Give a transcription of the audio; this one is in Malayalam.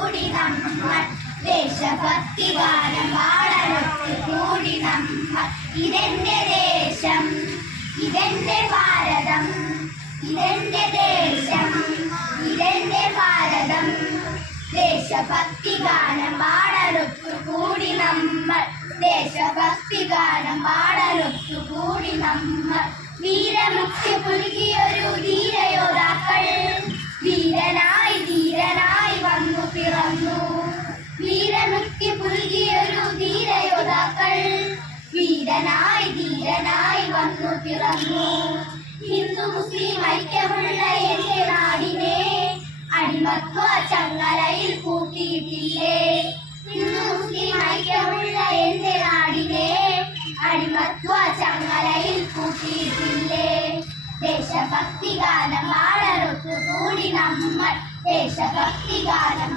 കൂടി നമ്മൾ ദേശഭക്തി ഗാനം പാടാനൊത്തു കൂടി നമ്മൾ. ഇതെന്റെ ദേശം, ഇതെന്റെ ഭാരതം, ഇതെന്റെ ദേശം, ഇതെന്റെ ഭാരതം. ദേശഭക്തി ഗാനം പാടാനൊത്തു കൂടി നമ്മൾ ദേശഭക്തി ഗാനം പാടാനൊത്തു കൂടി നമ്മൾ. വീരമുഖ്യ പുൽകിയൊരു ധീരയോദ്ധാക്കൾ ധീരനായി ധീരനായി വന്നു പിറന്നു. വീരമുഖ്യ പുൽകിയൊരു ധീരയോദ്ധാക്കൾ വീരനായി ധീരനായി വന്നു പിറന്നു. ഹിന്ദു മുസ്ലിം ഐക്യമുള്ള എന്റെ നാടിനെ അടിമത്വ ചങ്ങലയിൽ കൂട്ടിയിട്ടില്ലേ. ഹിന്ദു മുസ്ലിം ഐക്യമുള്ള എന്റെ നാടിനെ അടിമത്വ ചങ്ങലയിൽ കൂട്ടിയിട്ടില്ലേ. ദേശഭക്തി ഗാനം പാടാനൊത്തു കൂടി നമ്മൾ ദേശഭക്തി ഗാനം